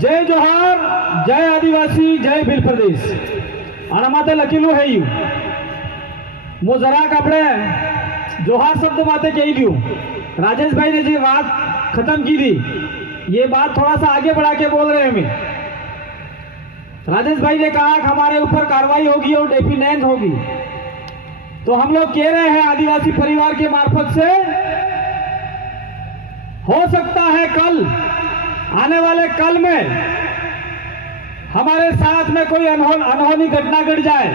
जय जोहार, जय आदिवासी, जय भील प्रदेश। અને માતે લખેલું હે યુ મો જરાક આપણે जोहार शब्द माते कही दियो। राजेश भाई ने जो बात खत्म की थी, ये बात थोड़ा सा आगे बढ़ा के बोल रहे हैं हमें। राजेश भाई ने कहा कि हमारे ऊपर कार्रवाई होगी और डेफिनेंस होगी, तो हम लोग कह रहे हैं आदिवासी परिवार के मार्फत से, हो सकता है कल आने वाले कल में हमारे साथ में कोई अनहोनी घटना घट जाए।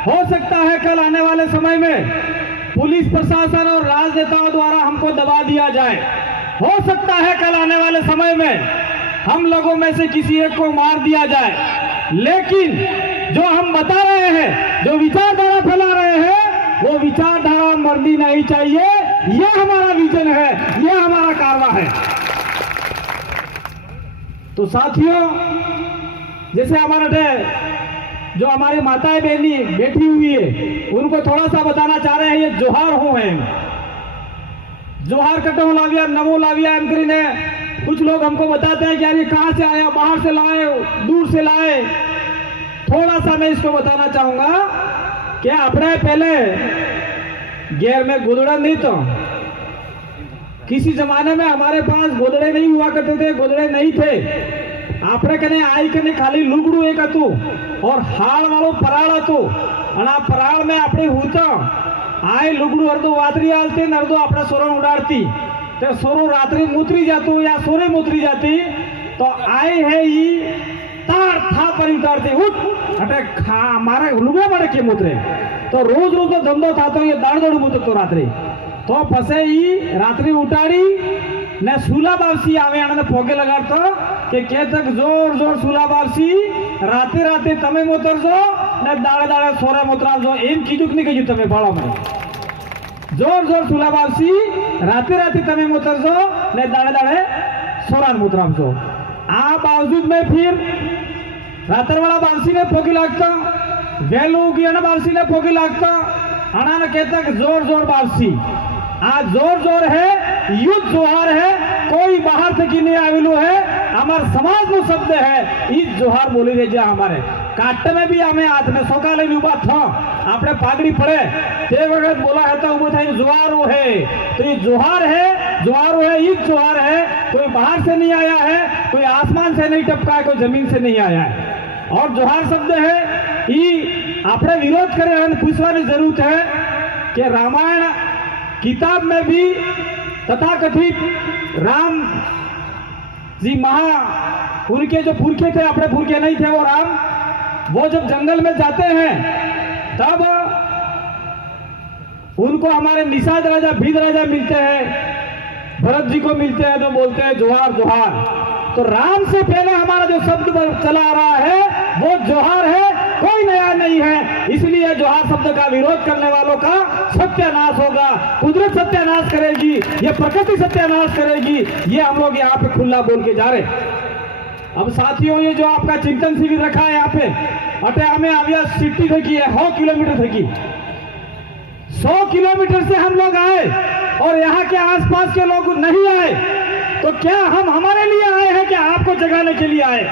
हो सकता है कल आने वाले समय में पुलिस प्रशासन और राजनेताओं द्वारा हमको दबा दिया जाए। हो सकता है कल आने वाले समय में हम लोगों में से किसी एक को मार दिया जाए, लेकिन जो हम बता रहे हैं, जो विचारधारा फैला रहे हैं, वो विचारधारा मरनी नहीं चाहिए। यह हमारा विजन है, यह हमारा कारवा है। तो साथियों, जैसे हमारे जो हमारी माताएं बहनी बैठी हुई है, उनको थोड़ा सा बताना चाह रहे हैं, ये जोहार हो है। जोहार कटो लाविया, नमो लाविया एम करीने कुछ लोग हमको बताते हैं कि यार ये कहाँ से आया, बाहर से लाए, दूर से लाए। थोड़ा सा मैं इसको बताना चाहूंगा कि अपने पहले गैर में गोदड़ा नहीं, तो किसी जमाने में हमारे पास गोदड़े नहीं हुआ करते थे, गोदड़े नहीं थे। આપણે કને આઈ કને ખાલી લુગડું એક હતું और હાળ વાળો પરાળ હતો, અને આ પરાળ में આપણે હુતા આઈ લુગડું અડધો વાતરી આલતી ને અડધો આપણે સોરણ ઉડાડતી, તો સોરો રાત્રે મૂતરી જાતું या સોરે મૂતરી જાતી, તો આઈ હે ઈ તાર થા પર ઉતારતી, ઉઠ અટે ખા મારે લુગડા પડે કે મૂતરે, તો રોજ રોજ તો ધંધો થાતો, એ દાડ દાડ મૂતરતો રાત્રે, તો પછી ઈ રાત્રે ઉટાડી ને સુલા બાવસી આવે અને પોગે લગાડતો કે તક જોર જોર સુલા બાવસી રાતે રાતે તમે મોતરજો ને દાડે દાડે સોરે મોતરાવજો, એમ કીધું કે નહીં કીધું તમે ભાળો મને? જોર જોર સુલા બાવસી રાતે રાતે તમે મોતરજો ને દાડે દાડે સોરા મોતરાવજો। આ બાવજूद में फिर રાતર વાળા બાવસી ને પોગી લાગતા, વહેલું ઉગી અને બાવસી ને પોગી લાગતા, અણાને કહેતા કે જોર જોર બાવસી। आ जोर जोर है, युद्ध जोहार है, कोई बाहर से की नहीं आवेलू है, हमार समाज नो शब्द है, ईद जोहार बोली रहे जा। हमारे काट में भी हमें हाथ में सोकाले उबा था, आपने पागड़ी पड़े ते वक्त बोला है तो उबो थाई जोहारो है, तो ये जोहार है, जोहारो है, ईद जोहार है। कोई बाहर से नहीं आया है, कोई आसमान से नहीं टपका है, कोई जमीन से नहीं आया है। और जोहार शब्द है ई आपने विरोध करे हैं, पूछवानी जरूरत है कि रामायण किताब में भी तथाकथित राम जी उनके जो पुरखे थे, अपने पुरखे नहीं थे वो राम, वो जब जंगल में जाते हैं तब उनको हमारे निषाद राजा भीद राजा मिलते हैं, भरत जी को मिलते हैं, जो बोलते हैं जोहार जोहार। तो राम से पहले हमारा जो शब्द चला आ रहा है वो जोहार है, कोई नया नहीं है। इसलिए जोहार शब्द का विरोध करने वालों का सत्यानाश होगा, कुदरत सत्यानाश करेगी, ये प्रकृति सत्यानाश करेगी। ये हम लोग यहाँ पे खुला बोल के जा रहे। अब साथियों, ये जो आपका चिंतन शिविर रखा है यहाँ पे, अटे हमें आविया सिटी थे की है 100 किलोमीटर थे की, 100 किलोमीटर से हम लोग आए और यहाँ के आसपास के लोग नहीं आए, तो क्या हम हमारे लिए आए हैं कि आपको जगाने के लिए आए?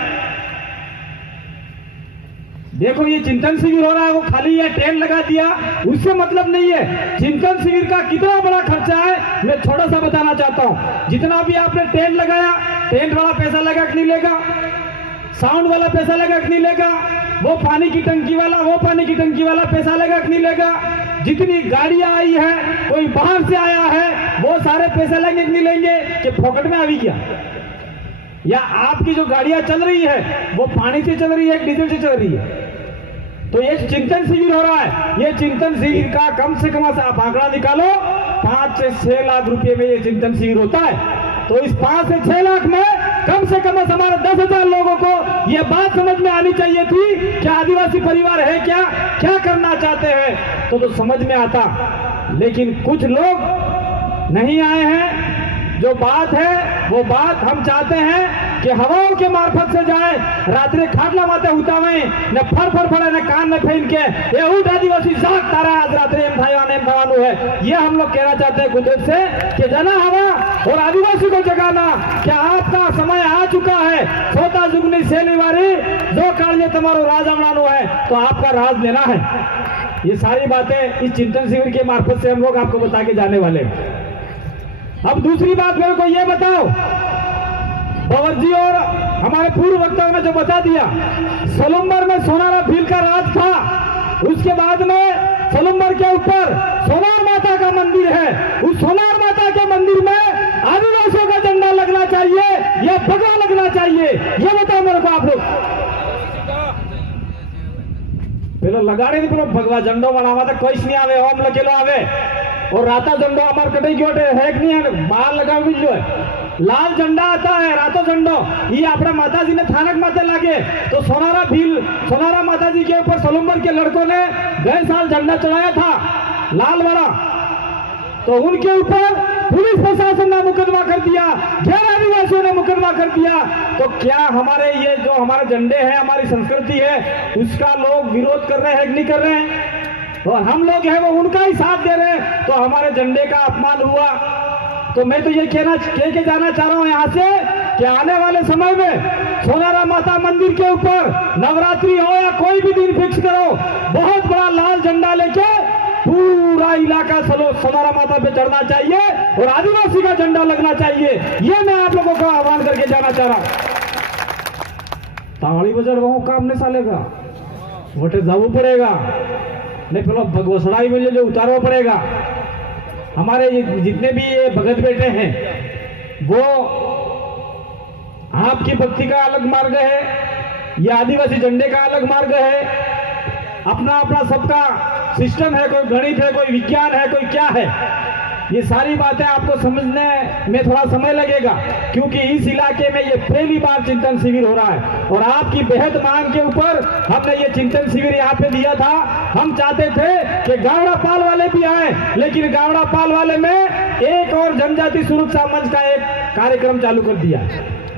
देखो, ये चिंतन शिविर हो रहा है, वो खाली ये टेंट लगा दिया उससे मतलब नहीं है। चिंतन शिविर का कितना बड़ा खर्चा है मैं थोड़ा सा बताना चाहता हूँ। जितना भी आपने टेंट लगाया, टेंट वाला पैसा लगा कि नहीं लेगा, साउंड वाला पैसा लगा कि नहीं लेगा, वो पानी की टंकी वाला, वो पानी की टंकी वाला पैसा लगा कि नहीं लेगा, जितनी गाड़ियां आई है, कोई बाहर से आया है, वो सारे पैसे लेंगे कि नहीं लेंगे, कि फोकट में आवी क्या? या आपकी जो गाड़ियां चल रही है वो पानी से चल रही है, डीजल से चल रही है? तो ये चिंतन शिविर हो रहा है, ये चिंतन शिविर का कम से कम आप आंकड़ा निकालो, 5 से 6 लाख रुपए में ये चिंतन शिविर होता है। तो इस 5 से 6 लाख में कम से कम हमारे 10,000 लोगों को ये बात समझ में आनी चाहिए थी कि आदिवासी परिवार है क्या, क्या करना चाहते हैं, तो समझ में आता। लेकिन कुछ लोग नहीं आए हैं। जो बात है वो बात हम चाहते हैं कि हवाओं के मार्फत से जाए रात्रि खाटला माते उतावे ने फर फड़े ने कान में फेंक के ये ऊट आदिवासी जाग तारा आज रात्रि एम थायवान है। ये हम लोग कहना चाहते हैं कुदरत से कि जना हवा और आदिवासी को जगाना कि आपका समय आ चुका है। सोता जुगनी सेलीवारी जो कालिए तुम्हारो राज अमरानो है तो आपका राज लेना है। ये सारी बातें इस चिंतन शिविर के मार्फत से हम लोग आपको बता के जाने वाले हैं। अब दूसरी बात मेरे को ये बताओ, भवर जी और हमारे पूर्व वक्ताओं ने जो बता दिया, सोलंबर में सोनारा भील का राज था, उसके बाद में सोलंबर के ऊपर सोनार माता का मंदिर है। उस सोनार माता के मंदिर में आदिवासियों का झंडा लगना चाहिए या भगवा लगना चाहिए, ये बताओ मेरे को आप लोग। पेलो लगाड़े नहीं, पेलो भगवा झंडो बनावा तो कोई नहीं आवे, ओम लकेलो आवे और राता झंडो हमार कटे क्यों है कि नहीं है, बाहर लगा भी जो है लाल झंडा आता है रातो झंडो, ये अपना माता जी ने थानक माते लागे तो सोनारा भील सोनारा माता जी के ऊपर सोलंबर के लड़कों ने गए साल झंडा चढ़ाया था लाल वाला, तो उनके ऊपर पुलिस प्रशासन ने मुकदमा कर दिया, गैर आदिवासियों ने मुकदमा कर दिया। तो क्या हमारे ये जो हमारे झंडे हैं, हमारी संस्कृति है, उसका लोग विरोध कर रहे हैं कि नहीं कर रहे हैं? और हम लोग हैं वो उनका ही साथ दे रहे हैं, तो हमारे झंडे का अपमान हुआ। तो मैं तो ये कह के जाना चाह रहा हूं यहाँ से कि आने वाले समय में सोनारा माता मंदिर के ऊपर नवरात्रि हो या कोई भी दिन फिक्स करो, बहुत बड़ा लाल झंडा लेके पूरा इलाका सोनारा माता पे चढ़ना चाहिए और आदिवासी का झंडा लगना चाहिए। ये मैं आप लोगों को आह्वान करके जाना चाह रहा हूं। ताली बजा रहा काम नहीं सालेगा, वोटे जाना पड़ेगा, नहीं पेलो भगवसड़ाई में जो उतारना पड़ेगा। हमारे जितने भी ये भगत बेटे हैं वो आपकी भक्ति का अलग मार्ग है, ये आदिवासी झंडे का अलग मार्ग है, अपना अपना सबका सिस्टम है, कोई गणित है, कोई विज्ञान है, कोई क्या है। ये सारी बातें आपको समझने में थोड़ा समय लगेगा क्योंकि इस इलाके में ये पहली बार चिंतन शिविर हो रहा है और आपकी बेहद मांग के ऊपर हमने ये चिंतन शिविर यहाँ पे दिया था। हम चाहते थे कि गावड़ा पाल वाले भी आए, लेकिन गावड़ा पाल वाले में एक और जनजाति सुरक्षा मंच का एक कार्यक्रम चालू कर दिया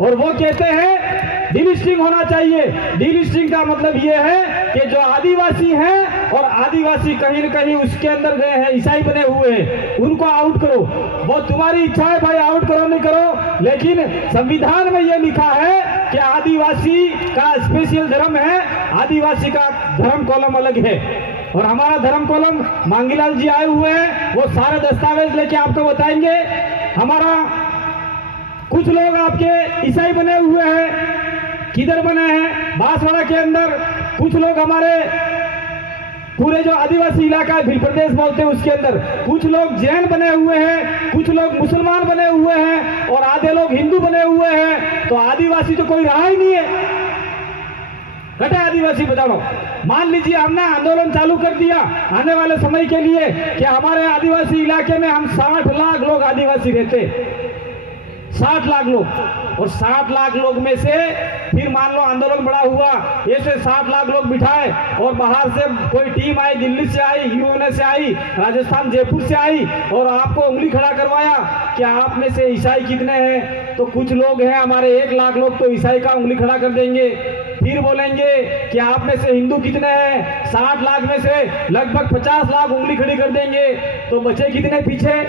और वो कहते हैं डिलिस्टिंग होना चाहिए। डिलिस्टिंग का मतलब ये है कि जो आदिवासी हैं और आदिवासी कहीं न कहीं उसके अंदर गए हैं, ईसाई बने हुए हैं, उनको आउट करो। वो तुम्हारी इच्छा है भाई, आउट करो नहीं करो, लेकिन संविधान में ये लिखा है कि आदिवासी का स्पेशल धर्म है, आदिवासी का धर्म कॉलम अलग है। और हमारा धर्म कॉलम मांगीलाल जी आए हुए हैं, वो सारे दस्तावेज लेके आपको बताएंगे। हमारा कुछ लोग आपके ईसाई बने हुए हैं, किधर बने हैं बांसवाड़ा के अंदर, कुछ लोग हमारे पूरे जो आदिवासी इलाका है भील प्रदेश बोलते हैं उसके अंदर, कुछ लोग जैन बने हुए हैं, कुछ लोग मुसलमान बने हुए हैं और आधे लोग हिंदू बने हुए हैं। तो आदिवासी तो कोई रहा ही नहीं है, घटे आदिवासी बताओ। मान लीजिए हमने आंदोलन चालू कर दिया आने वाले समय के लिए कि हमारे आदिवासी इलाके में हम 60 लाख लोग आदिवासी रहते, 60 लाख लोग, और 60 लाख लोग में से फिर मान लो आंदोलन बड़ा हुआ, ऐसे 60 लाख लोग बिठाए और बाहर से कोई टीम आई, दिल्ली से आई, यूएनए से आई, राजस्थान जयपुर से आई और आपको उंगली खड़ा करवाया कि आप में से ईसाई कितने हैं। तो कुछ लोग हैं हमारे 1 लाख लोग तो ईसाई का उंगली खड़ा कर देंगे, फिर बोलेंगे कि आप में से हिंदू कितने हैं, 60 लाख में से लगभग 50 लाख उंगली खड़ी कर देंगे। तो बचे कितने पीछे,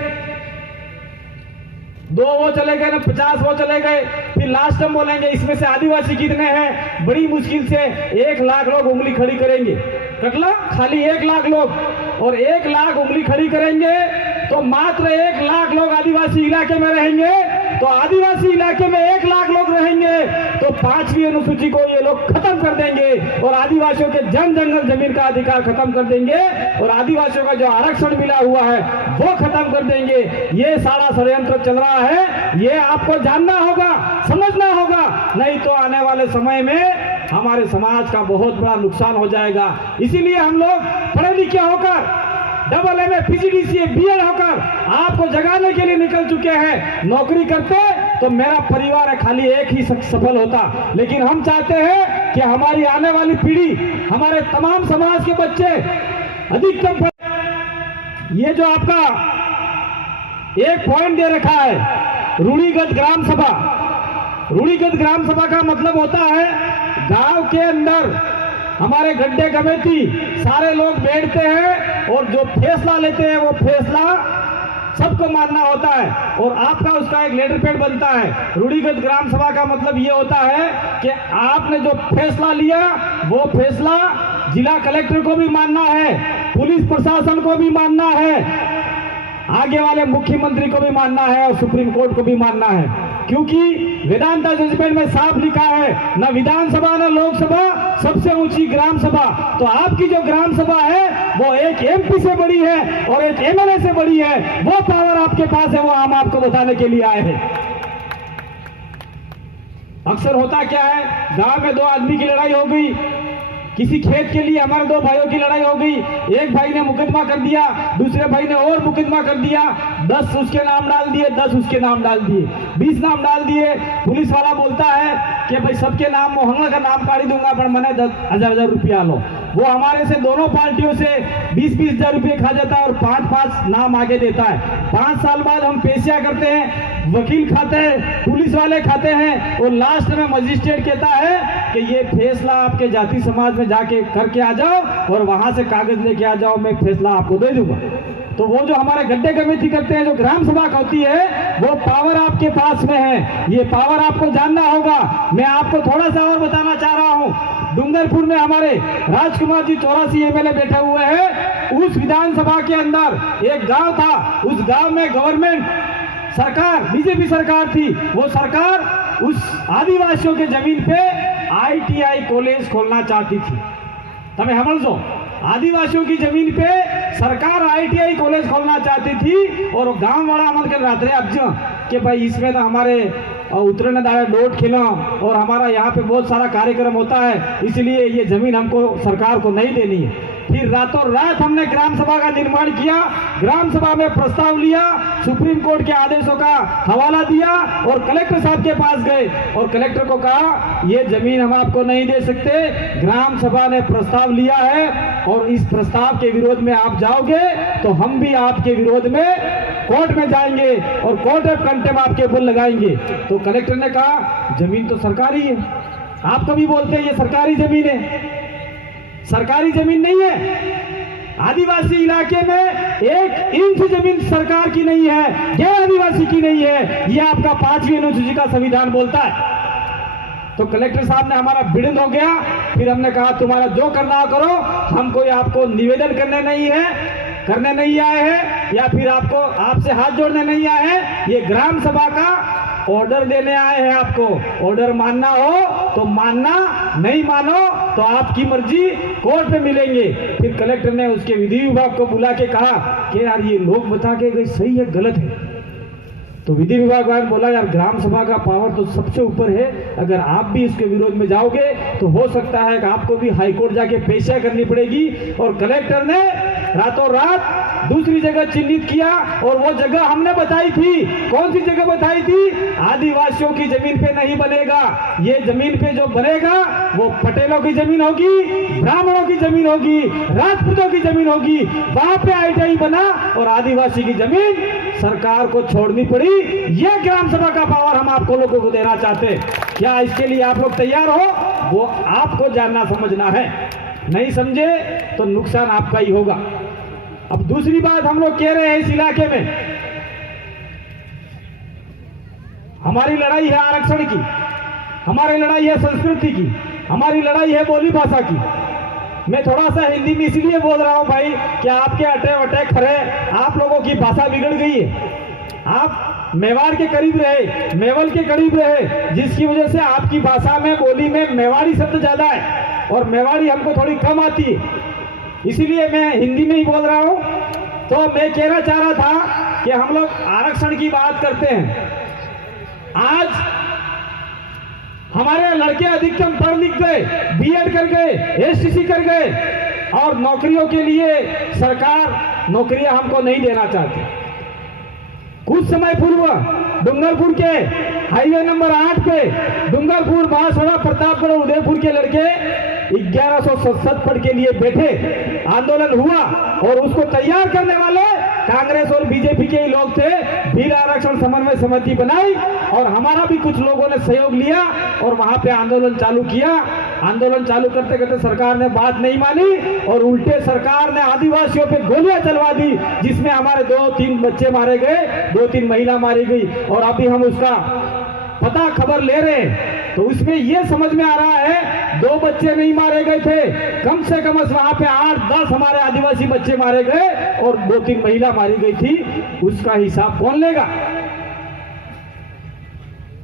2 वो चले गए ना, 50 वो चले गए। फिर लास्ट में बोलेंगे इसमें से आदिवासी कितने हैं, बड़ी मुश्किल से 1 लाख लोग उंगली खड़ी करेंगे, कटला खाली 1 लाख लोग, और 1 लाख उंगली खड़ी करेंगे तो मात्र 1 लाख लोग आदिवासी इलाके में रहेंगे। तो आदिवासी इलाके में 1 लाख लोग रहेंगे तो 5वीं अनुसूची को ये लोग खत्म कर देंगे और आदिवासियों के जंगल जमीन का अधिकार खत्म कर देंगे और आदिवासियों का जो आरक्षण मिला हुआ है वो खत्म कर देंगे। ये सारा षड्यंत्र चल रहा है, ये आपको जानना होगा, समझना होगा, नहीं तो आने वाले समय में हमारे समाज का बहुत बड़ा नुकसान हो जाएगा। इसीलिए हम लोग पढ़े लिखे होकर डबल एमए पीजीडीसीए बीएड होकर आपको जगाने के लिए निकल चुके हैं। नौकरी करते तो मेरा परिवार है खाली एक ही सफल होता, लेकिन हम चाहते हैं कि हमारी आने वाली पीढ़ी, हमारे तमाम समाज के बच्चे अधिकतम। ये जो आपका एक पॉइंट दे रखा है रूढ़िगत ग्राम सभा, रूढ़िगत ग्राम सभा का मतलब होता है गांव के अंदर हमारे गड्ढे कमेटी सारे लोग बैठते हैं और जो फैसला लेते हैं वो फैसला सबको मानना होता है और आपका उसका एक लेटर पैड बनता है। रूढ़िगत ग्राम सभा का मतलब ये होता है कि आपने जो फैसला लिया वो फैसला जिला कलेक्टर को भी मानना है, पुलिस प्रशासन को भी मानना है, आगे वाले मुख्यमंत्री को भी मानना है और सुप्रीम कोर्ट को भी मानना है। क्योंकि वेदांता जजमेंट में साफ लिखा है, न विधानसभा न लोकसभा, सबसे ऊंची ग्राम सभा। तो आपकी जो ग्राम सभा है वो एक एमपी से बड़ी है और एक एमएलए से बड़ी है। वो पावर आपके पास है, वो हम आपको बताने के लिए आए हैं। अक्सर होता क्या है, गांव में दो आदमी की लड़ाई हो गई, किसी खेत के लिए हमारे दो भाइयों की लड़ाई हो गई, एक भाई ने मुकदमा कर दिया, दूसरे भाई ने और मुकदमा कर दिया, 10 उसके नाम डाल दिए, 10 उसके नाम डाल दिए, 20 नाम डाल दिए। पुलिस वाला बोलता है कि भाई सबके नाम मोहल्ला का नाम काढ़ी दूंगा पर मैंने 10,000 रुपया लो। वो हमारे से दोनों पार्टियों से 20-20 हजार रुपये खा जाता है और 5-5 नाम आगे देता है। 5 साल बाद हम पेशिया करते हैं, वकील खाते हैं, पुलिस वाले खाते हैं और लास्ट में मजिस्ट्रेट कहता है कि ये फैसला आपके जाति समाज में जाके करके आ जाओ और वहां से कागज लेके आ जाओ, मैं फैसला आपको दे दूंगा। तो वो जो हमारे गड्ढे कमेटी करते हैं, जो ग्राम सभा होती है, वो पावर आपके पास में है। ये पावर आपको जानना होगा। मैं आपको थोड़ा सा और बताना चाह रहा हूँ। डूंगरपुर में हमारे राजकुमार जी 84 एमएलए बैठे हुए हैं। उस विधानसभा के अंदर एक गांव था, उस गांव में गवर्नमेंट सरकार, बीजेपी सरकार थी। वो सरकार उस आदिवासियों के जमीन पे आईटीआई कॉलेज खोलना चाहती थी। तमें समझो, आदिवासियों की जमीन पे सरकार आईटीआई कॉलेज खोलना चाहती थी और गांव वाला मन कर रात अब कि भाई इसमें तो हमारे उतरने दाए डोट खिला और हमारा यहाँ पे बहुत सारा कार्यक्रम होता है, इसलिए ये जमीन हमको सरकार को नहीं देनी है। फिर रातों रात हमने ग्राम सभा का निर्माण किया, ग्राम सभा में प्रस्ताव लिया, सुप्रीम कोर्ट के आदेशों का हवाला दिया और कलेक्टर साहब के पास गए और कलेक्टर को कहा ये जमीन हम आपको नहीं दे सकते, ग्राम सभा ने प्रस्ताव लिया है और इस प्रस्ताव के विरोध में आप जाओगे तो हम भी आपके विरोध में कोर्ट में जाएंगे और कोर्ट ऑफ कंटेम्प्ट आपके ऊपर लगाएंगे। तो कलेक्टर ने कहा जमीन तो सरकारी है, आप कभी बोलते हैं ये सरकारी जमीन है, सरकारी जमीन नहीं है। आदिवासी इलाके में 1 इंच जमीन सरकार की नहीं है, गैर आदिवासी की नहीं है, यह आपका 5वीं अनुसूची का संविधान बोलता है। तो कलेक्टर साहब ने हमारा भिड़ंत हो गया। फिर हमने कहा तुम्हारा जो करना करो, हम कोई आपको निवेदन करने नहीं आए हैं या फिर आपको आपसे हाथ जोड़ने नहीं आए हैं, ये ग्राम सभा का ऑर्डर देने आए हैं। आपको ऑर्डर मानना हो तो मानना, नहीं मानो तो आपकी मर्जी, कोर्ट में मिलेंगे। फिर कलेक्टर ने उसके विधि विभाग को बुला के कहा कि यार ये लोग बता के गए सही है गलत है। तो विधि विभाग वाले बोला यार ग्राम सभा का पावर तो सबसे ऊपर है, अगर आप भी इसके विरोध में जाओगे तो हो सकता है कि आपको भी हाईकोर्ट जाके पेशिया करनी पड़ेगी। और कलेक्टर ने रातों रात दूसरी जगह चिन्हित किया और वो जगह हमने बताई थी। कौन सी जगह बताई थी? आदिवासियों की जमीन पे नहीं बनेगा, ये जमीन पे जो बनेगा वो पटेलों की जमीन होगी, ब्राह्मणों की जमीन होगी, राजपूतों की जमीन होगी। वहां पे आईटीआई बना और आदिवासी की जमीन सरकार को छोड़नी पड़ी। यह ग्राम सभा का पावर हम आपको लोगों को देना चाहते हैं। क्या इसके लिए आप लोग तैयार हो? वो आपको जानना समझना है, नहीं समझे तो नुकसान आपका ही होगा। अब दूसरी बात हम लोग कह रहे हैं, इस इलाके में हमारी लड़ाई है आरक्षण की, हमारी लड़ाई है संस्कृति की, हमारी लड़ाई है बोली भाषा की। मैं थोड़ा सा हिंदी में इसलिए बोल रहा हूं भाई कि आपके अटे वटे खरे, आप लोगों की भाषा बिगड़ गई है। आप मेवाड़ के करीब रहे, मेवल के करीब रहे, जिसकी वजह से आपकी भाषा में, बोली में मेवाड़ी शब्द ज्यादा है और मेवाड़ी हमको थोड़ी कम आती है, इसीलिए मैं हिंदी में ही बोल रहा हूं। तो मैं कहना चाह रहा था कि हम लोग आरक्षण की बात करते हैं। आज हमारे लड़के अधिकतम पढ़ लिख गए, बीएड कर गए, एसटीसी कर गए और नौकरियों के लिए सरकार नौकरियां हमको नहीं देना चाहती। कुछ समय पूर्व डूंगरपुर के हाईवे नंबर 8 पे डूंगरपुर, बांसवाड़ा, प्रतापगढ़, उदयपुर के लड़के 1167 पद के लिए बैठे, आंदोलन हुआ और उसको तैयार करने वाले कांग्रेस और बीजेपी के ही लोग थे। भील आरक्षण समन्वय समिति बनाई और हमारा भी कुछ लोगों ने सहयोग लिया और वहां पे आंदोलन चालू किया। आंदोलन चालू करते करते सरकार ने बात नहीं मानी और उल्टे सरकार ने आदिवासियों पे गोलियां चलवा दी, जिसमें हमारे 2-3 बच्चे मारे गए, 2-3 महिला मारी गई। और अभी हम उसका पता खबर ले रहे हैं तो उसमें यह समझ में आ रहा है 2 बच्चे नहीं मारे गए थे, कम से कम वहां पे 8-10 हमारे आदिवासी बच्चे मारे गए और 2-3 महिला मारी गई थी। उसका हिसाब कौन लेगा?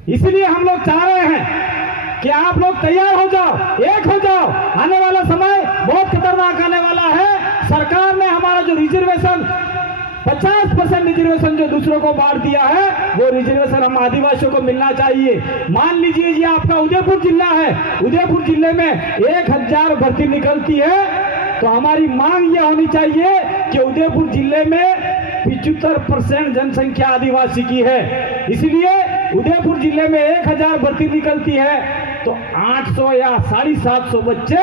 इसलिए हम लोग चाह रहे हैं कि आप लोग तैयार हो जाओ, एक हो जाओ। आने वाला समय बहुत खतरनाक आने वाला है। सरकार ने हमारा जो रिजर्वेशन 50% रिजर्वेशन जो दूसरों को बांट दिया है, वो रिजर्वेशन हम आदिवासियों को मिलना चाहिए। मान लीजिए ये आपका उदयपुर जिला है, उदयपुर जिले में 1000 भर्ती निकलती है तो हमारी मांग ये होनी चाहिए कि उदयपुर जिले में 75% जनसंख्या आदिवासी की है। इसलिए उदयपुर जिले में 1000 भर्ती निकलती है तो 800 या 750 बच्चे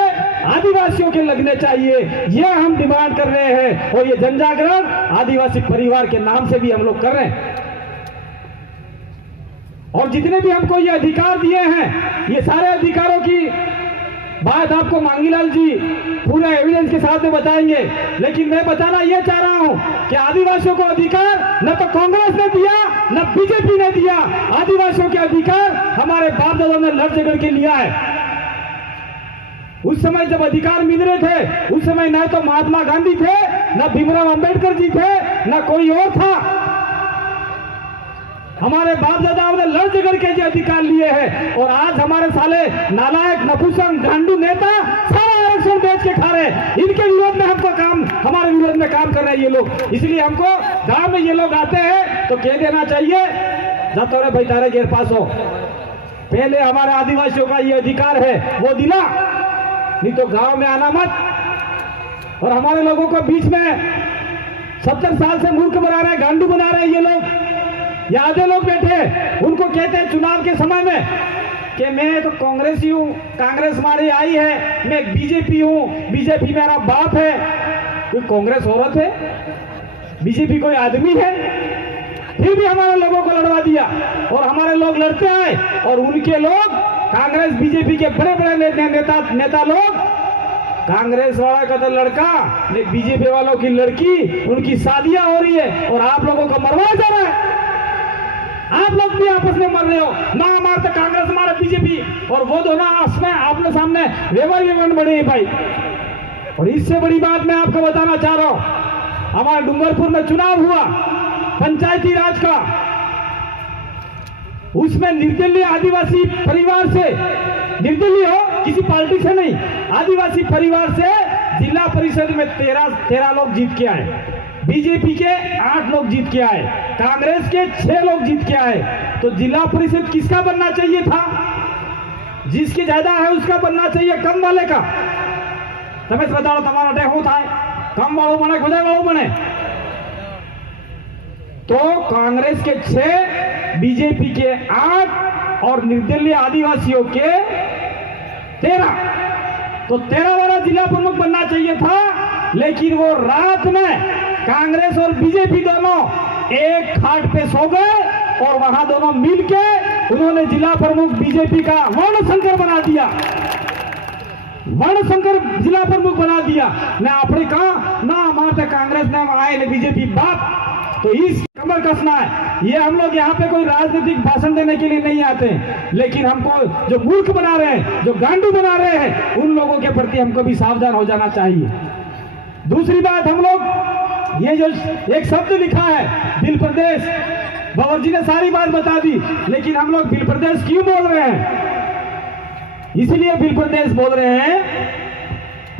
आदिवासियों के लगने चाहिए। यह हम डिमांड कर रहे हैं और ये जन जागरण आदिवासी परिवार के नाम से भी हम लोग कर रहे हैं। और जितने भी हमको ये अधिकार दिए हैं, ये सारे अधिकारों की बात आपको मांगीलाल जी पूरे एविडेंस के साथ में बताएंगे। लेकिन मैं बताना यह चाह रहा हूं कि आदिवासियों को अधिकार न तो कांग्रेस ने दिया न बीजेपी ने दिया। आदिवासियों के अधिकार हमारे बाप दादा ने लड़ झगड़ के लिया है। उस समय जब अधिकार मिल रहे थे, उस समय न तो महात्मा गांधी थे, न भीमराव अंबेडकर जी थे, न कोई और था। हमारे बाप दादाओं ने लड़ झगड़ के जो अधिकार लिए हैं और आज हमारे साले नालायक नपुंसक गांडू नेता सारा आरक्षण बेच के खा रहे हैं। इनके विरोध में हमको काम, हमारे विरोध में काम कर रहे हैं ये लोग। इसलिए हमको गांव में ये लोग आते हैं तो कह देना चाहिए जब तोरे भाई तारे घेर पास हो, पहले हमारे आदिवासियों का ये अधिकार है वो दिला, नहीं तो गांव में आना मत। और हमारे लोगों को बीच में 70 साल से मूर्ख बना रहे हैं, गांडू बना रहे हैं ये लोग। ये आधे लोग बैठे, उनको कहते हैं चुनाव के समय में कि मैं तो कांग्रेसी हूं, कांग्रेस हमारी आई है, मैं बीजेपी हूं, बीजेपी मेरा बाप है। कोई कांग्रेस औरत है, बीजेपी कोई आदमी है? फिर भी हमारे लोगों को लड़वा दिया और हमारे लोग लड़ते आए और उनके लोग कांग्रेस बीजेपी के बड़े बड़े नेता लोग, कांग्रेस वाला का तो लड़का, बीजेपी वालों की लड़की, उनकी शादियां हो रही है और आप लोगों को मरवाया जा रहा है। आप लोग भी आपस में मर रहे हो, ना हमारे तो कांग्रेस हमारा बीजेपी, और वो दोनों आपने आपने सामने रेवल बड़े हैं भाई। और इससे बड़ी बात मैं आपको बताना चाह रहा हूं, हमारे डूंगरपुर में चुनाव हुआ पंचायती राज का, उसमें निर्दलीय आदिवासी परिवार से, निर्दलीय हो किसी पार्टी से नहीं, आदिवासी परिवार से जिला परिषद में 13 लोग जीत के आए, बीजेपी के 8 लोग जीत के आए, कांग्रेस के 6 लोग जीत के आए। तो जिला परिषद किसका बनना चाहिए था? जिसकी ज्यादा है उसका बनना चाहिए, कम वाले का। તમે बताओ તમારા માટે શું થાય? कम वालों बने, खुदे वालों बने। तो कांग्रेस के 6, बीजेपी के 8 और निर्दलीय आदिवासियों के 13, तो 13 वाला जिला प्रमुख बनना चाहिए था। लेकिन वो रात में कांग्रेस और बीजेपी दोनों एक खाट पे सो गए और वहां दोनों मिलके उन्होंने जिला प्रमुख बीजेपी का वर्णशंकर बना दिया, वर्णशंकर जिला प्रमुख बना दिया। ने आपने कहा ना हमारे कांग्रेस ने आए ने बीजेपी बाप, तो इस कमर कसना है। ये हम लोग यहाँ पे कोई राजनीतिक भाषण देने के लिए नहीं आते, लेकिन हमको जो मूर्ख बना रहे हैं, जो गांडू बना रहे हैं, उन लोगों के प्रति हमको भी सावधान हो जाना चाहिए। दूसरी बात, हम लोग ये जो एक शब्द लिखा है बिल प्रदेश, बाबर जी ने सारी बात बता दी, लेकिन हम लोग बिल प्रदेश क्यों बोल रहे हैं? इसीलिए बिल प्रदेश बोल रहे हैं,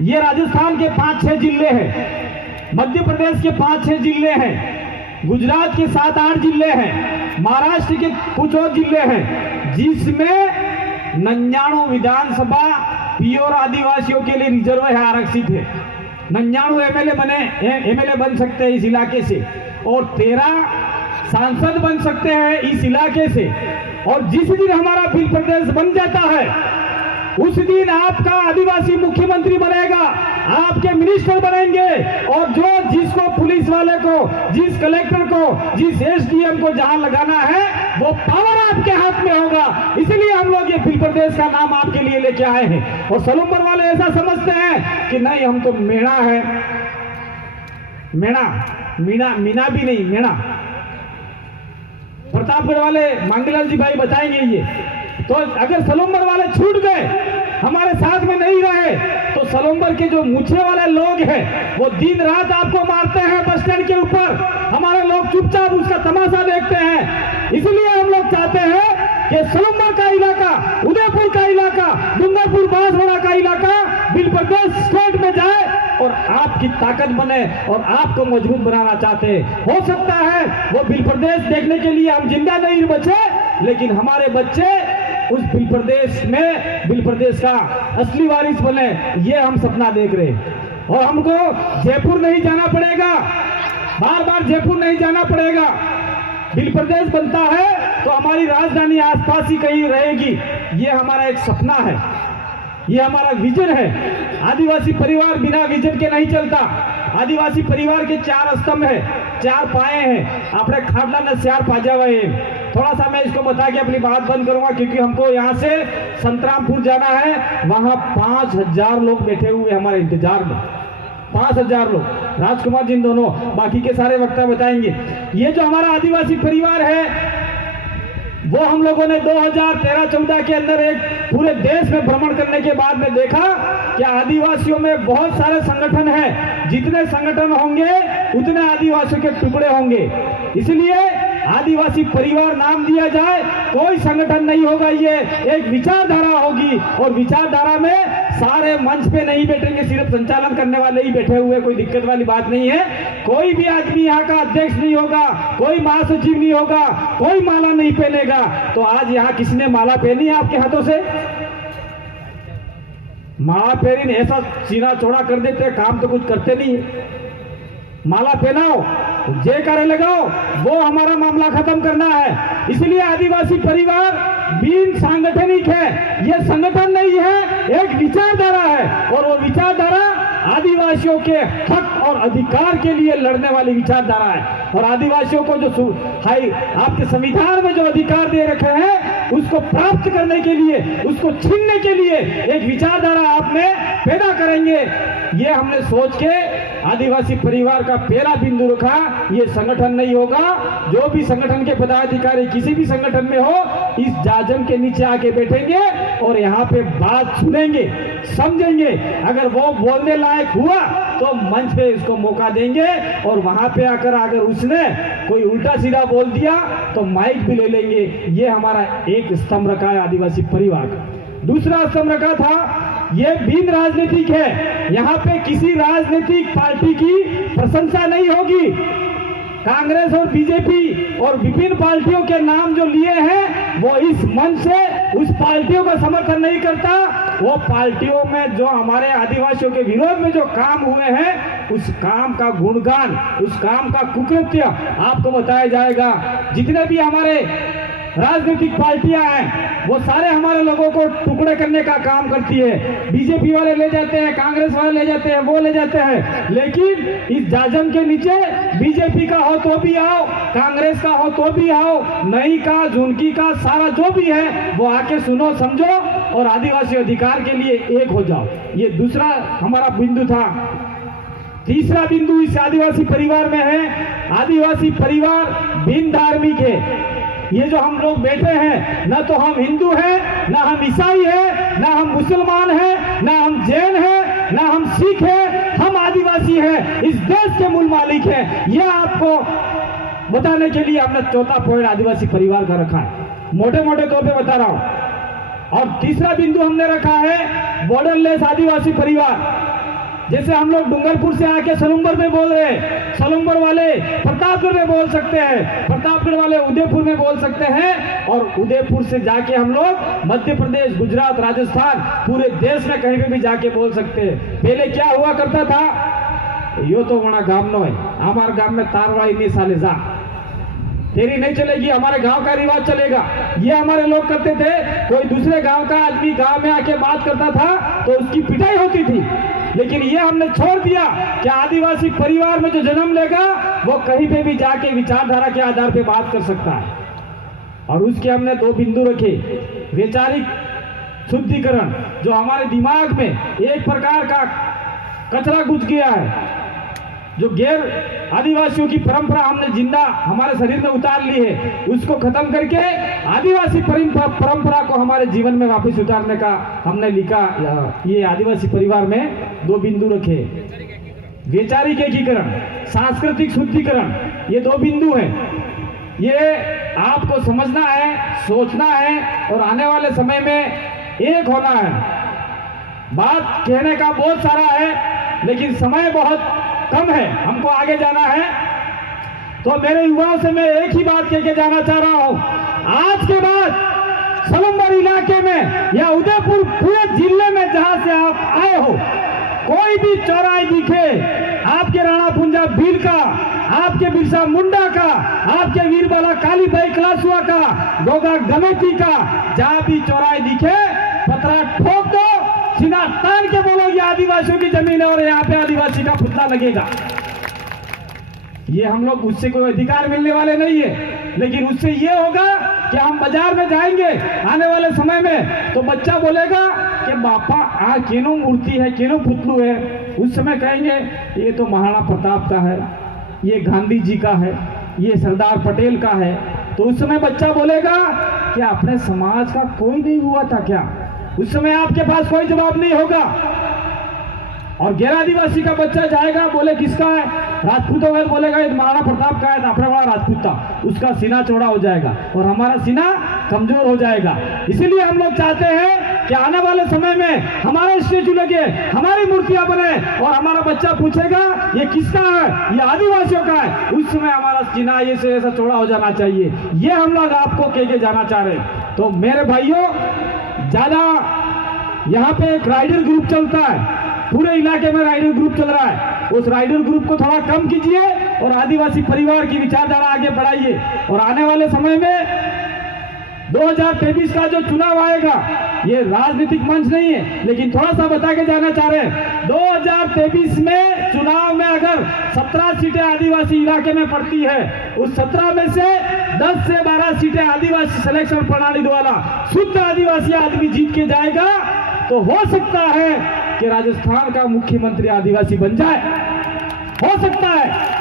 ये राजस्थान के 5-6 जिले हैं, मध्य प्रदेश के 5-6 जिले हैं, गुजरात के 7-8 जिले हैं, महाराष्ट्र के कुछ और जिले हैं, जिसमें 99 विधानसभा प्योर आदिवासियों के लिए रिजर्व है, आरक्षित है। 99 एमएलए बन सकते हैं इस इलाके से और 13 सांसद बन सकते हैं इस इलाके से। और जिस दिन हमारा बिल प्रदेश बन जाता है उस दिन आपका आदिवासी मुख्यमंत्री बनेगा, आपके मिनिस्टर बनेंगे, और जो जिसको पुलिस वाले को, जिस कलेक्टर को, जिस एसडीएम को जहां लगाना है वो पावर आपके हाथ में होगा। इसलिए हम लोग ये बिल प्रदेश का नाम आपके लिए लेके आए हैं। और सलूम्बर वाले ऐसा समझते हैं कि नहीं हम तो मेणा है, मीना भी नहीं, मेणा। प्रतापगढ़ वाले मांगीलाल जी भाई बताएंगे ये। तो अगर सलूम्बर वाले छूट गए, हमारे साथ में नहीं रहे, तो सलूम्बर के जो मुछे वाले लोग हैं वो दिन रात आपको मारते हैं बस स्टैंड के ऊपर। हमारे लोग चुपचाप उसका तमाशा देखते हैं। इसलिए हम लोग चाहते हैं कि सलूम्बर का इलाका, उदयपुर का इलाका, डूंगरपुर बांसवाड़ा का इलाका बिल प्रदेश स्टेट में जाए और आपकी ताकत बने और आपको मजबूत बनाना चाहते हैं। हो सकता है वो बिल प्रदेश देखने के लिए हम जिंदा नहीं बचे, लेकिन हमारे बच्चे उस बिल प्रदेश में, बिल प्रदेश का असली वारिस बने, ये हम सपना देख रहे हैं। और हमको जयपुर नहीं जाना पड़ेगा, बार बार जयपुर नहीं जाना पड़ेगा। बिल प्रदेश बनता है तो हमारी राजधानी आसपास ही कहीं रहेगी। ये हमारा एक सपना है, ये हमारा विजन है। आदिवासी परिवार बिना विजन के नहीं चलता। आदिवासी परिवार के 4 स्तंभ है, 4 पाए हैं। आपने खाटला न 4 पाजा हुए हैं। थोड़ा सा मैं इसको बता के अपनी बात बंद करूंगा, क्योंकि हमको यहाँ से संतरामपुर जाना है। वहां 5000 लोग बैठे हुए हमारे इंतजार में, 5000 लोग। राजकुमार जी दोनों, बाकी के सारे वक्ता बताएंगे। ये जो हमारा आदिवासी परिवार है वो हम लोगों ने 2013-14 के अंदर एक पूरे देश में भ्रमण करने के बाद में देखा कि आदिवासियों में बहुत सारे संगठन हैं। जितने संगठन होंगे उतने आदिवासियों के टुकड़े होंगे। इसलिए आदिवासी परिवार नाम दिया जाए, कोई संगठन नहीं होगा, ये एक विचारधारा होगी। और विचारधारा में सारे मंच पे नहीं बैठेंगे, सिर्फ संचालन करने वाले ही बैठे हुए, कोई दिक्कत वाली बात नहीं है। कोई भी आदमी यहाँ का अध्यक्ष नहीं होगा, कोई महासचिव नहीं होगा, कोई माला नहीं पहनेगा। तो आज यहाँ किसने माला पहनी है आपके हाथों से? माला पहनी ऐसा सीना चौड़ा कर देते, काम तो कुछ करते नहीं है। माला पहनाओ, जयकारे लगाओ, वो हमारा मामला खत्म करना है। इसलिए आदिवासी परिवार बिन सांगठनिक है, ये संगठन नहीं है, एक विचारधारा है। और वो विचारधारा आदिवासियों के हक और अधिकार के लिए लड़ने वाली विचारधारा है। और आदिवासियों को जो आपके संविधान में जो अधिकार दे रखे हैं उसको प्राप्त करने के लिए, उसको छीनने के लिए एक विचारधारा आप में पैदा करेंगे। ये हमने सोच के आदिवासी परिवार का पहला बिंदु रखा। ये संगठन नहीं होगा। जो भी संगठन के पदाधिकारी किसी भी संगठन में हो, इस जाजम के नीचे आके बैठेंगे और यहाँ पे बात सुनेंगे, समझेंगे। अगर वो बोलने लायक हुआ तो मंच पे इसको मौका देंगे, और वहां पे आकर अगर उसने कोई उल्टा सीधा बोल दिया तो माइक भी ले लेंगे। ये हमारा एक स्तंभ रखा है आदिवासी परिवार का। दूसरा स्तंभ रखा था, ये बिन राजनीतिक है। यहाँ पे किसी राजनीतिक पार्टी की प्रशंसा नहीं होगी। कांग्रेस और बीजेपी और विभिन्न पार्टियों के नाम जो लिए हैं वो इस मंच से उस पार्टियों का समर्थन नहीं करता। वो पार्टियों में जो हमारे आदिवासियों के विरोध में जो काम हुए हैं उस काम का गुणगान, उस काम का कुकृत्य आपको बताया जाएगा। जितने भी हमारे राजनीतिक पार्टियां हैं वो सारे हमारे लोगों को टुकड़े करने का काम करती है। बीजेपी वाले ले जाते हैं, कांग्रेस वाले ले जाते हैं, वो ले जाते हैं, लेकिन इस जाजम के नीचे बीजेपी का हो तो भी आओ, कांग्रेस का हो तो भी आओ, नई का, झुनकी का, सारा जो भी है वो आके सुनो, समझो और आदिवासी अधिकार के लिए एक हो जाओ। ये दूसरा हमारा बिंदु था। तीसरा बिंदु इस आदिवासी परिवार में है, आदिवासी परिवार बिन धार्मिक है। ये जो हम लोग बैठे हैं, ना तो हम हिंदू हैं, ना हम ईसाई हैं, ना हम मुसलमान हैं, ना हम जैन हैं, ना हम सिख हैं, हम आदिवासी हैं, इस देश के मूल मालिक हैं। यह आपको बताने के लिए हमने चौथा पॉइंट आदिवासी परिवार का रखा है, मोटे मोटे तौर पे बता रहा हूं। और तीसरा बिंदु हमने रखा है बॉर्डरलेस आदिवासी परिवार। जैसे हम लोग डूंगरपुर से आके सलूम्बर में बोल रहे हैं, सलूम्बर वाले प्रतापगढ़ में बोल सकते हैं, प्रतापगढ़ वाले उदयपुर में बोल सकते हैं, और उदयपुर से जाके हम लोग मध्य प्रदेश, गुजरात, राजस्थान, पूरे देश में कहीं पे भी जाके बोल सकते हैं। पहले क्या हुआ करता था, यो तो बड़ा गाम नो है, हमारे गांव में तारवाई नहीं साले जा, तेरी नहीं चलेगी, हमारे गांव का रिवाज चलेगा। ये हमारे लोग करते थे। कोई दूसरे गांव का आदमी गांव में आके बात करता था तो उसकी पिटाई होती थी। लेकिन ये हमने छोड़ दिया कि आदिवासी परिवार में जो जन्म लेगा वो कहीं पे भी जाके विचारधारा के आधार पे बात कर सकता है। और उसके हमने 2 बिंदु रखे। वैचारिक शुद्धिकरण, जो हमारे दिमाग में एक प्रकार का कचरा घुस गया है, जो गैर आदिवासियों की परंपरा हमने जिंदा हमारे शरीर में उतार ली है, उसको खत्म करके आदिवासी परंपरा को हमारे जीवन में वापस उतारने का हमने लिखा। ये आदिवासी परिवार में 2 बिंदु रखे। वैचारिक एकीकरण, सांस्कृतिक शुद्धिकरण, ये 2 बिंदु हैं। ये आपको समझना है, सोचना है और आने वाले समय में एक होना है। बात कहने का बहुत सारा है लेकिन समय बहुत कम है, हमको आगे जाना है। तो मेरे युवाओं से मैं एक ही बात कह के जाना चाह रहा हूं, आज के बाद सलम्बर इलाके में या उदयपुर पूरे जिले में जहां से आप आए हो, कोई भी चौराहे दिखे, आपके राणा पुंजा भील का, आपके बिरसा मुंडा का, आपके वीरबाला काली भाई कलासुआ का, गोगा गमेती का, जहां भी चौराहे दिखे पत्थर ठोक दो, सीना तान के बोलो ये आदिवासियों की जमीन है और यहाँ पे आदिवासी का पुतला लगेगा। ये हम लोग, उससे कोई अधिकार मिलने वाले नहीं है, लेकिन उससे ये होगा कि हम बाजार में जाएंगे आने वाले समय में तो बच्चा बोलेगा कि बापा आ केनो मूर्ति है, केनो पुतलू है। उस समय कहेंगे ये तो महाराणा प्रताप का है, ये गांधी जी का है, ये सरदार पटेल का है। तो उस समय बच्चा बोलेगा कि अपने समाज का कोई नहीं हुआ था क्या? उस समय आपके पास कोई जवाब नहीं होगा। और गैर आदिवासी का बच्चा जाएगा, बोले किसका है, राजपूतों का, बोलेगा ये महाराणा प्रताप का है, अपना बड़ा राजपूत था, उसका सीना चौड़ा हो जाएगा और हमारा सीना कमजोर हो जाएगा। इसीलिए हम लोग चाहते हैं कि आने वाले समय में हमारे स्टेचू लगे, हमारी मूर्तियां बने और हमारा बच्चा पूछेगा ये किसका है, ये आदिवासियों का है। उस समय हमारा सीना ये से ऐसा चौड़ा हो जाना चाहिए। ये हम लोग आपको कह के जाना चाह रहे हैं। तो मेरे भाइयों, ज्यादा यहाँ पे एक राइडर ग्रुप चलता है, पूरे इलाके में राइडर ग्रुप चल रहा है, उस राइडर ग्रुप को थोड़ा कम कीजिए और आदिवासी परिवार की विचारधारा आगे बढ़ाइए। और आने वाले समय में 2023 का जो चुनाव आएगा, ये राजनीतिक मंच नहीं है, लेकिन थोड़ा सा बता के जाना चाह रहे हैं। 2023 में चुनाव में अगर 17 सीटें आदिवासी इलाके में पड़ती है, उस 17 में से 10 से 12 सीटें आदिवासी सिलेक्शन प्रणाली द्वारा शुद्ध आदिवासी आदमी जीत के जाएगा, तो हो सकता है कि राजस्थान का मुख्यमंत्री आदिवासी बन जाए, हो सकता है।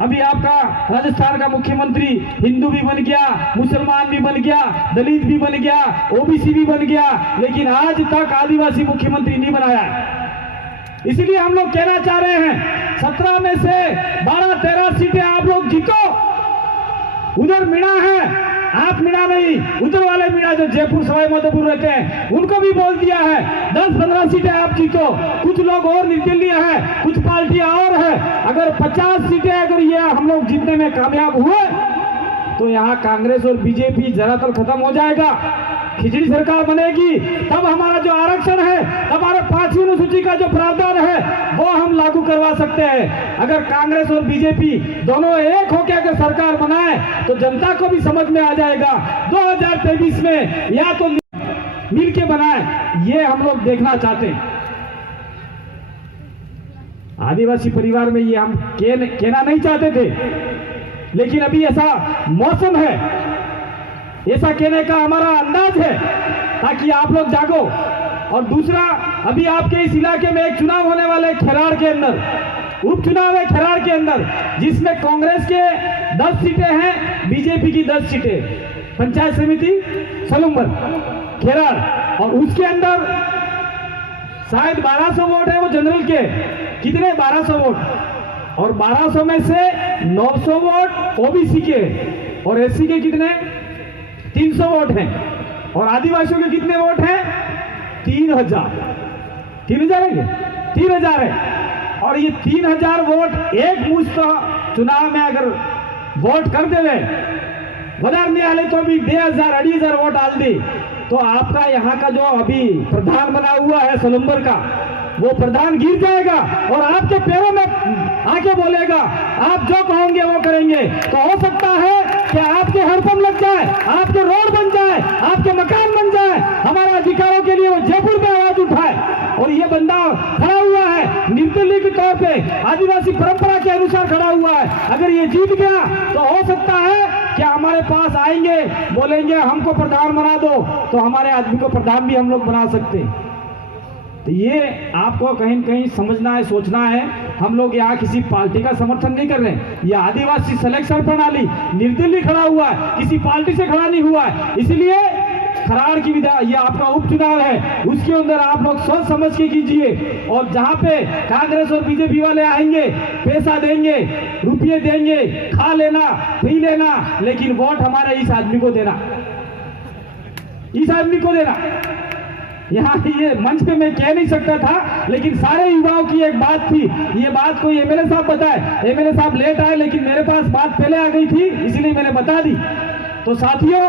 अभी आपका राजस्थान का मुख्यमंत्री हिंदू भी बन गया, मुसलमान भी बन गया, दलित भी बन गया, ओबीसी भी बन गया, लेकिन आज तक आदिवासी मुख्यमंत्री नहीं बनाया। इसलिए हम लोग कहना चाह रहे हैं 17 में से 12-13 सीटें आप लोग जीतो। उधर मीणा है, आप मीणा नहीं, उधर वाले मीणा जो जयपुर सवाई माधोपुर रहते हैं उनको भी बोल दिया है 10-15 सीटें आप जीतो। कुछ लोग और निर्दलीय हैं, कुछ पार्टियां और है, अगर 50 सीटें अगर ये हम लोग जीतने में कामयाब हुए तो यहाँ कांग्रेस और बीजेपी जरातल खत्म हो जाएगा, खिचड़ी सरकार बनेगी। तब हमारा जो आरक्षण है, हमारे 5वीं अनुसूची का जो प्रावधान है वो हम लागू करवा सकते हैं। अगर कांग्रेस और बीजेपी दोनों एक होकर अगर सरकार बनाए तो जनता को भी समझ में आ जाएगा 2023 में या तो मिल के बनाए। ये हम लोग देखना चाहते हैं। आदिवासी परिवार में ये हम कहना नहीं चाहते थे, लेकिन अभी ऐसा मौसम है, ऐसा कहने का हमारा अंदाज है ताकि आप लोग जागो। और दूसरा, अभी आपके इस इलाके में एक चुनाव होने वाले है खेराड़ के अंदर, उपचुनाव है खेराड़ के अंदर, जिसमें कांग्रेस के 10 सीटें हैं, बीजेपी की 10 सीटें, पंचायत समिति सलूम्बर खेराड़, और उसके अंदर शायद 1200 वोट है वो जनरल के, कितने 1200 वोट, और 1200 में से 900 वोट ओबीसी के और एससी के कितने 300 वोट हैं, और आदिवासियों के कितने वोट हैं 3000 है, 3000 है। और ये 3000 वोट एक मुश्त चुनाव में अगर वोट कर देवे वधार न्यायालय तो भी 2000-2500 वोट डाल दी तो आपका यहाँ का जो अभी प्रधान बना हुआ है सलूम्बर का, वो प्रधान गिर जाएगा और आपके पैरों में आके बोलेगा आप जो कहोगे वो करेंगे। तो हो सकता है कि आपके हड़पम लग जाए, आपके रोड बन जाए, आपके मकान बन जाए, हमारे अधिकारों के लिए वो जयपुर में आवाज उठाए। और ये बंदा खड़ा हुआ है निर्दलीय के तौर पे, आदिवासी परंपरा के अनुसार खड़ा हुआ है। अगर ये जीत गया तो हो सकता है कि हमारे पास आएंगे, बोलेंगे हमको प्रधान बना दो, तो हमारे आदमी को प्रधान भी हम लोग बना सकते हैं। तो ये आपको कहीं न कहीं समझना है, सोचना है। हम लोग यहाँ किसी पार्टी का समर्थन नहीं कर रहे हैं। ये आदिवासी सिलेक्शन प्रणाली निर्दलीय खड़ा हुआ है, किसी पार्टी से खड़ा नहीं हुआ है। इसलिए खराड़ की विधान, ये आपका उपचुनाव है, उसके अंदर आप लोग सोच समझ के कीजिए। और जहाँ पे कांग्रेस और बीजेपी वाले आएंगे, पैसा देंगे, रुपये देंगे, खा लेना, पी लेना, लेकिन वोट हमारे इस आदमी को देना, इस आदमी को देना। यहाँ ये मंच पे मैं कह नहीं सकता था, लेकिन सारे युवाओं की एक बात थी। ये बात कोई एमएलए साहब बताए, एमएलए साहब लेट आए, लेकिन मेरे पास बात पहले आ गई थी, इसलिए मैंने बता दी। तो साथियों,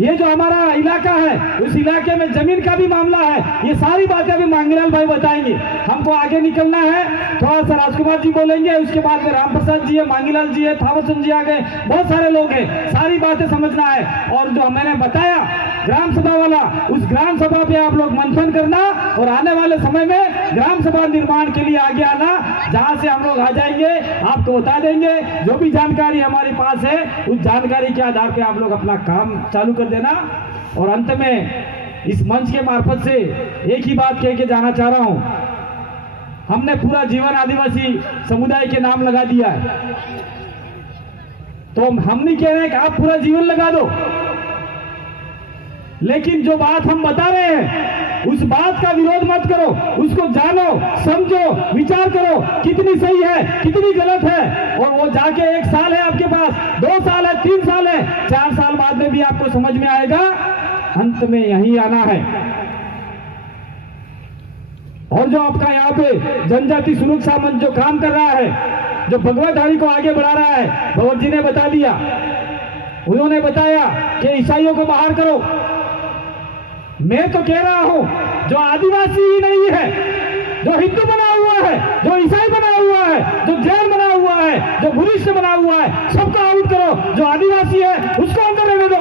ये जो हमारा इलाका है, उस इलाके में जमीन का भी मामला है। ये सारी बातें अभी मांगीलाल भाई बताएंगे। हमको आगे निकलना है, थोड़ा सा राजकुमार जी बोलेंगे, उसके बाद में राम प्रसाद जी है, मांगीलाल जी है, थावरचंद जी आ गए, बहुत सारे लोग हैं। सारी बातें समझना है। और जो मैंने बताया ग्राम सभा वाला, उस ग्राम सभा पे आप लोग मंथन करना और आने वाले समय में ग्राम सभा निर्माण के लिए आगे आना। जहां से हम लोग आ जाएंगे आपको बता देंगे, जो भी जानकारी हमारे पास है उस जानकारी के आधार पे आप लोग अपना काम चालू कर देना। और अंत में इस मंच के मार्फत से एक ही बात कह के जाना चाह रहा हूं, हमने पूरा जीवन आदिवासी समुदाय के नाम लगा दिया है, तो हम नहीं कह रहे हैं कि आप पूरा जीवन लगा दो, लेकिन जो बात हम बता रहे हैं उस बात का विरोध मत करो, उसको जानो, समझो, विचार करो कितनी सही है, कितनी गलत है। और वो जाके 1 साल है आपके पास, 2 साल है, 3 साल है, 4 साल बाद में भी आपको समझ में आएगा। अंत में यही आना है। और जो आपका यहाँ पे जनजाति सुरक्षा मंच जो काम कर रहा है, जो भगवत धारी को आगे बढ़ा रहा है, भगवत जी ने बता दिया, उन्होंने बताया कि ईसाइयों को बाहर करो। मैं तो कह रहा हूं, जो आदिवासी ही नहीं है, जो हिंदू बना हुआ है, जो ईसाई बना हुआ है, जो जैन बना हुआ है, जो बुद्धिस्ट बना हुआ है, सबको आउट करो। जो आदिवासी है उसको अंदर रहने दो।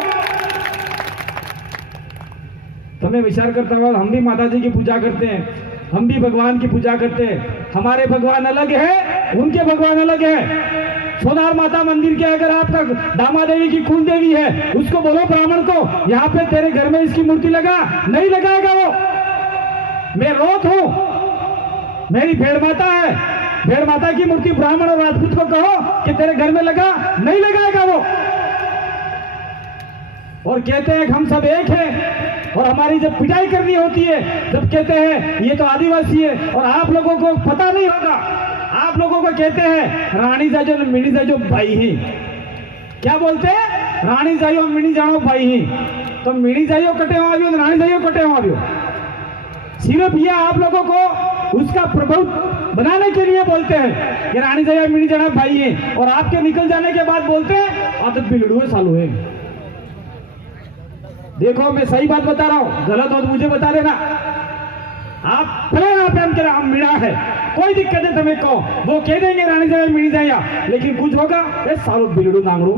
तो मैं विचार करता हूं, हम भी माता जी की पूजा करते हैं, हम भी भगवान की पूजा करते हैं। हमारे भगवान अलग है, उनके भगवान अलग है। सोनार माता मंदिर के अगर आपका दामा देवी की कुल देवी है, उसको बोलो ब्राह्मण को यहाँ पे तेरे घर में इसकी मूर्ति लगा, नहीं लगाएगा वो। मैं रोत हूं, मेरी भेड़ माता है, भेड़ माता की मूर्ति ब्राह्मण और राजपूत को कहो कि तेरे घर में लगा, नहीं लगाएगा वो। और कहते हैं कि हम सब एक हैं, और हमारी जब पिटाई करनी होती है जब कहते हैं ये तो आदिवासी है, और आप लोगों को पता नहीं होगा, आप लोगों को कहते हैं रानी जाजो मिनी जाजो भाई ही। क्या बोलते हैं? रानी जाइयो मिनी जाओ भाई ही। तो मिनी जाइयो कटे हो आवियो, रानी जाइयो कटे हो आवियो। सिर्फ ये आप लोगों को उसका प्रभाव बनाने के लिए बोलते हैं कि रानी जाइयो मिनी जाना भाई है, और आपके निकल जाने के बाद बोलते हैं आदत बिगड़ू है, सालू है। देखो मैं सही बात बता रहा हूं, गलत हो तो मुझे बता देना। आप पहले हम मिला है, कोई दिक्कत है तुम्हें को, वो कह देंगे रानी जाए मिल जाएगा, लेकिन कुछ होगा सालू बिगड़ू नांगड़ू,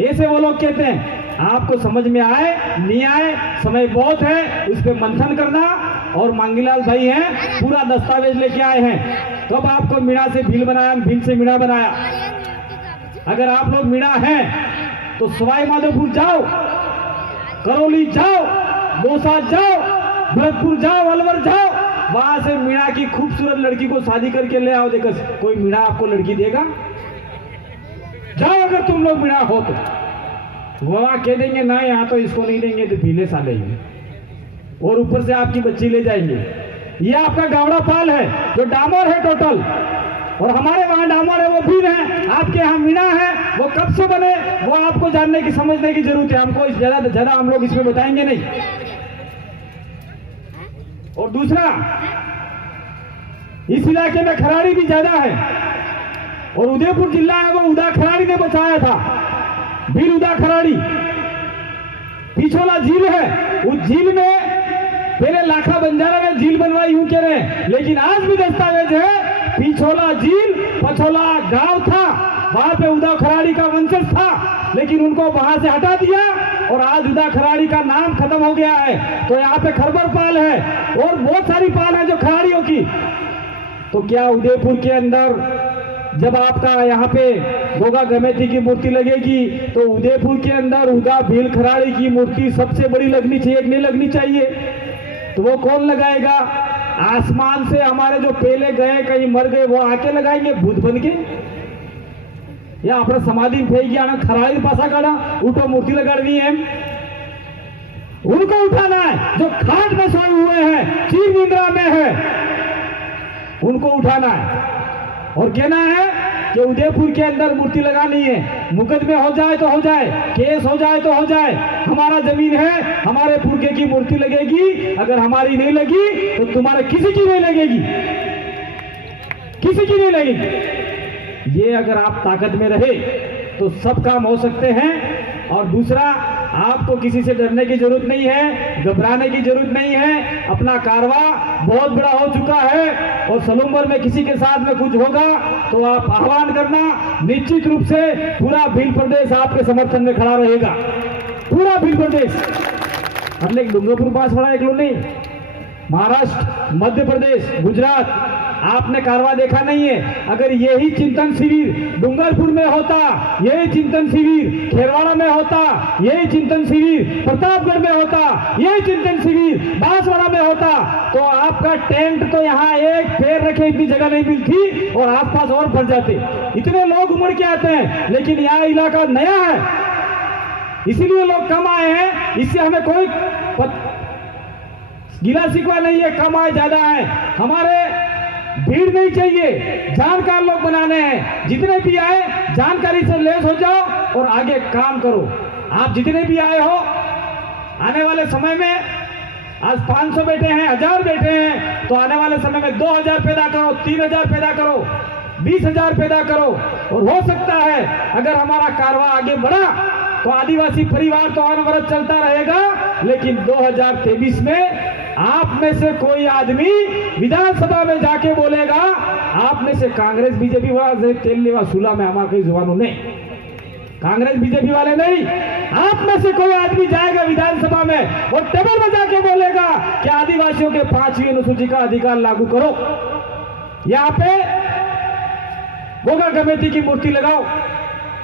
ऐसे वो लोग कहते हैं। आपको समझ में आए नहीं आए, समय बहुत है, उस पर मंथन करना। और मांगीलाल भाई हैं, पूरा दस्तावेज लेके आए हैं। कब आपको मीणा से भील बनाया, भील से मीणा बनाया। अगर आप लोग मीणा हैं तो सवाई माधोपुर जाओ, करौली जाओ, दौसा जाओ, भरतपुर जाओ, अलवर जाओ, वहां से मीणा की खूबसूरत लड़की को शादी करके ले आओ। देखो कोई मीणा आपको लड़की देगा? जाओ, अगर तुम लोग मीणा हो तो। वहां कह देंगे ना यहाँ तो इसको नहीं देंगे, तो भीले सालेंगे और ऊपर से आपकी बच्ची ले जाएंगे। ये आपका गावड़ा पाल है जो डामर है टोटल, और हमारे वहां डामर है वो भील है, आपके यहाँ मीणा है। वो कब से बने वो आपको जानने की समझने की जरूरत है। हमको इस ज्यादा हम लोग इसमें बताएंगे नहीं। और दूसरा, इस इलाके में खराड़ी भी ज्यादा है, और उदयपुर जिला है वो उदा खराड़ी ने बचाया था। भील उदा खराड़ी पिछोला झील है, उस झील में पहले लाखा बंजारा में झील बनवाई यूं कह रहे, लेकिन आज भी दस्तावेज है पिछोला झील पछोला गांव था, वहां पे उदा खराड़ी का वंशज था, लेकिन उनको वहां से हटा दिया और आज उदा खराड़ी का नाम खत्म हो गया है। तो यहाँ पे खरबर पाल है और बहुत सारी पाल है जो खराड़ियों की। तो क्या उदयपुर के अंदर जब आपका यहाँ पे गोगा गमेती की मूर्ति लगेगी तो उदयपुर के अंदर उदा भील खराड़ी की मूर्ति सबसे बड़ी लगनी चाहिए कि नहीं लगनी चाहिए? तो वो कौन लगाएगा? आसमान से हमारे जो पहले गए कहीं मर गए वो आके लगाएंगे भूत बन के, या अपने समाधि फेंकी आना खराड़ी पासा काढ़ा उठो मूर्ति लगानी है? उनको उठाना है जो खाट में सोए हुए हैं, चीर निंद्रा में है, उनको उठाना है और कहना है कि उदयपुर के अंदर मूर्ति लगानी है। मुकदमे हो जाए तो हो जाए, केस हो जाए तो हो जाए, हमारा जमीन है, हमारे पुरखे की मूर्ति लगेगी। अगर हमारी नहीं लगी तो तुम्हारे किसी की नहीं लगेगी, किसी की नहीं लगेगी। ये अगर आप ताकत में रहे तो सब काम हो सकते हैं। और दूसरा, आपको किसी से डरने की जरूरत नहीं है, घबराने की जरूरत नहीं है। अपना कारवा बहुत बड़ा हो चुका है और सलूम्बर में किसी के साथ में कुछ होगा तो आप आह्वान करना, निश्चित रूप से पूरा भील प्रदेश आपके समर्थन में खड़ा रहेगा, पूरा भील प्रदेश। એટલે ડુંગરપુર पास वाला एक लो नहीं, महाराष्ट्र, मध्य प्रदेश, गुजरात, आपने कारवा देखा नहीं है। अगर यही चिंतन शिविर डूंगरपुर में होता, यही चिंतन शिविर खेरवाड़ा में होता, यही चिंतन शिविर प्रतापगढ़ में होता, यही चिंतन शिविर बांसवाड़ा में होता तो आपका टेंट तो यहाँ एक पैर रखे इतनी जगह नहीं मिलती और आसपास और भर जाते। इतने लोग उमड़ के आते हैं, लेकिन यहाँ इलाका नया है इसीलिए लोग कम आए हैं। इससे हमें कोई गिला शिकवा नहीं है, कम आए ज्यादा है, हमारे भीड़ नहीं चाहिए, जानकार लोग बनाने हैं। जितने भी आए जानकारी से लैस हो जाओ और आगे काम करो। आप जितने भी आए हो, आने वाले समय में आज 500 बैठे हैं, 1000 बैठे हैं, तो आने वाले समय में 2000 पैदा करो, 3000 पैदा करो, 20,000 पैदा करो। और हो सकता है अगर हमारा कारवा आगे बढ़ा तो आदिवासी परिवार तो अनवरत चलता रहेगा, लेकिन 2023 में आप में से कोई आदमी विधानसभा में जाके बोलेगा, आप में से कांग्रेस बीजेपी वाले तेल लेवा सुला में हमारा कोई जुबानों नहीं, कांग्रेस बीजेपी वाले नहीं, आप में से कोई आदमी जाएगा विधानसभा में और टेबल में जाके बोलेगा कि आदिवासियों के 5वीं अनुसूची का अधिकार लागू करो, यहाँ पे गोगा गमेती की मूर्ति लगाओ,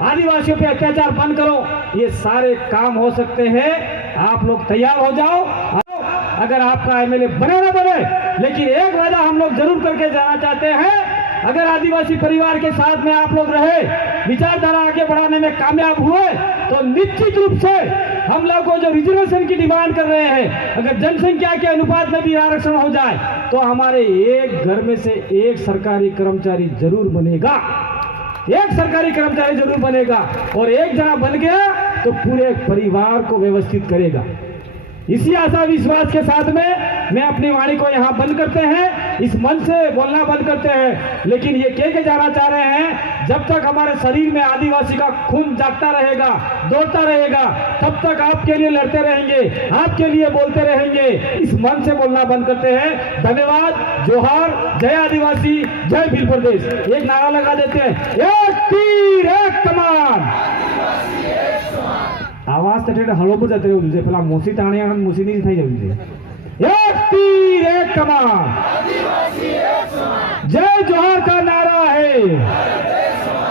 आदिवासियों पे अत्याचार बंद करो। ये सारे काम हो सकते हैं। आप लोग तैयार हो जाओ। अगर आपका एमएलए बने ना बने, लेकिन एक वादा हम लोग जरूर करके जाना चाहते हैं, अगर आदिवासी परिवार के साथ में आप लोग रहे, विचारधारा आगे बढ़ाने में कामयाब हुए, तो निश्चित रूप से हम लोग को जो रिजर्वेशन की डिमांड कर रहे हैं, अगर जनसंख्या के अनुपात में भी आरक्षण हो जाए तो हमारे एक घर में से एक सरकारी कर्मचारी जरूर बनेगा, एक सरकारी कर्मचारी जरूर बनेगा। और एक जना बन गया तो पूरे परिवार को व्यवस्थित करेगा। इसी आशा विश्वास के साथ में मैं अपनी वाणी को यहाँ बंद करते हैं, इस मंच से बोलना बंद करते हैं। लेकिन ये कह के जाना चाह रहे हैं, जब तक हमारे शरीर में आदिवासी का खून जागता रहेगा, दौड़ता रहेगा, तब तक आपके लिए लड़ते रहेंगे, आपके लिए बोलते रहेंगे। इस मंच से बोलना बंद करते हैं। धन्यवाद, जोहार, जय आदिवासी, जय भील प्रदेश। एक नारा लगा देते हैं, एक तीर एक कमान। आवाज तटे हलोपुर जाते रहવું જોઈએ, પેલા મોસી તાણી અને મોસીની થઈ જવી જોઈએ। एक तीर एक कमान, जय जोहार का नारा है।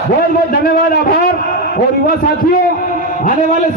बहुत बहुत धन्यवाद, आभार। और युवा साथियों, आने वाले